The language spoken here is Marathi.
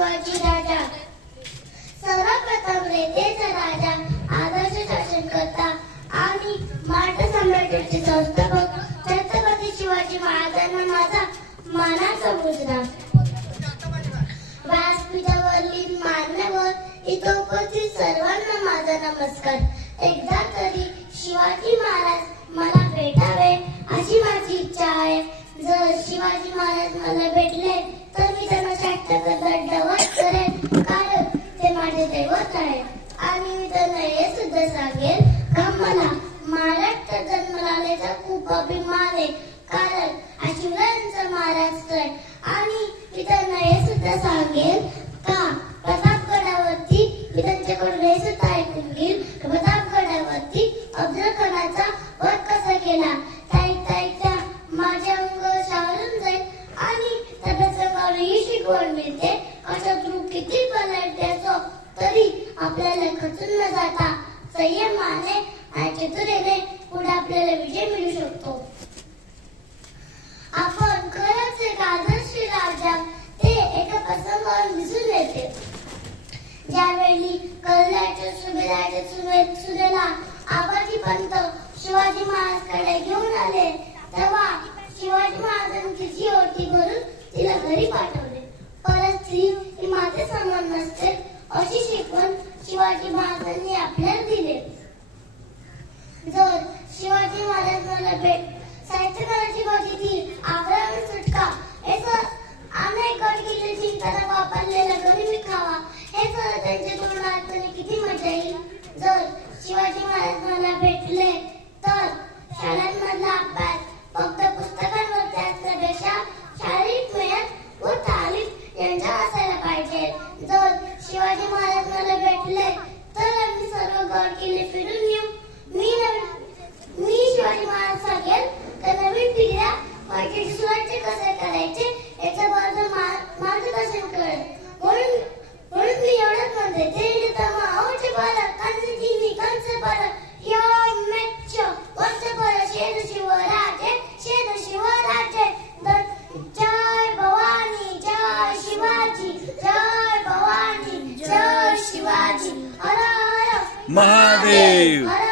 शिवाजी राजा. सर्वप्रथम रेतेचा राजा, आदर्श शासन करता आणि मराठा साम्राज्याचे संस्थापक छत्रपती शिवाजी महाराजांना माझा मानाचा मुजरा. व्यासपीठावरील मान्यवर इथं उपस्थित सर्वांना माझा नमस्कार. एकदा तरी शिवाजी महाराज मला भेटावे अशी माझी इच्छा आहे. जर शिवाजी महाराज मला भेटले तर मी त्यांना दंडवत करेन, कारण ते माझे दैवत आहे. आणि मी त्यांना हे सुद्धा सांगेन का मला महाराष्ट्रात जन्माला आल्याचा खूप अभिमान आहे, कारण हा शिवरायांचा महाराष्ट्र आहे. आणि मी त्यांना हे सुद्धा सांगेन का प्रतापगडावरती मी त्यांच्याकडून हे सुद्धा ऐकून घेईल की प्रतापगडावरती अफजल खानाचा वध कसा केला. त्या माझ्या अंग शाळून जाईल आणि त्या प्रसंगावर ही शिकवण मिळते अशा तू किती बलाढ्य असो तरी आपल्याला खचून न जाता संयमाने आणि चतुरेने पुढे आपल्याला विजय मिळू शकतो. आपण खरंच एक आदर्श राजा ते एका प्रसंगावर दिसून येते. ज्यावेळी कल्याणच्या सुभेदारच्या सुनेला आबाजी पंत शिवाजी महाराजकडे घेऊन आले तेव्हा शिवाजी महाराजांची जी ओटी भरून तिला घरी पाठवले. परत स्त्री ही माते समान नसते अशी शिकवण शिवाजी महाराजांनी आपल्याला दिले. जर शिवाजी महाराज मला भेट साहित्यकाराची भाजी ती आग्रहाने सुटका हे सर अनेक गड किल्ले जिंकताना वापरलेला गरिबी खावा हे सर त्यांच्या तोंडात किती मजा येईल. जर शिवाजी महाराज मला भेटले तर शाळांमधला अभ्यास फक्त पुस्तकांवरती असण्यापेक्षा शारीरिक मेहनत व तालीम यांचा असायला पाहिजे. जर शिवाजी महाराज मला भेटले तर आम्ही सर्व गड किल्ले फिरून येऊ. मी शिवाजी महाराज सांगेल तर नवीन पिढ्या माझे स्वराज्य कसे करायचे याच्याबद्दल मार्गदर्शन करेल. म्हणून मी एवढंच म्हणते ते आवडचे बालक कांदीनी कंस बालक या मेच्छ वर्ष बर शेर शिवराजे शेर शिवराजे. जय भवानी जय शिवाजी जय भवानी जय शिवाजी. हर हर महादेव. हर